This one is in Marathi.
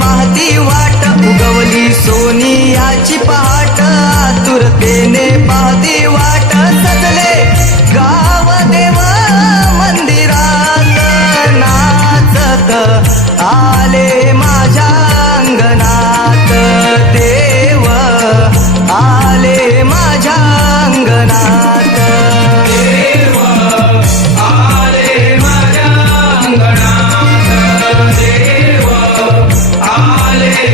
पाहती वाट, उगवली सोनियाची पहाट, आतुरतेने पाहती वाट, सजले गाव देव मंदिरात, नाचत आले माझ्या अंगणात, देव आले माझ्या अंगणात, देव आले माझ्या अंगणात, देव आले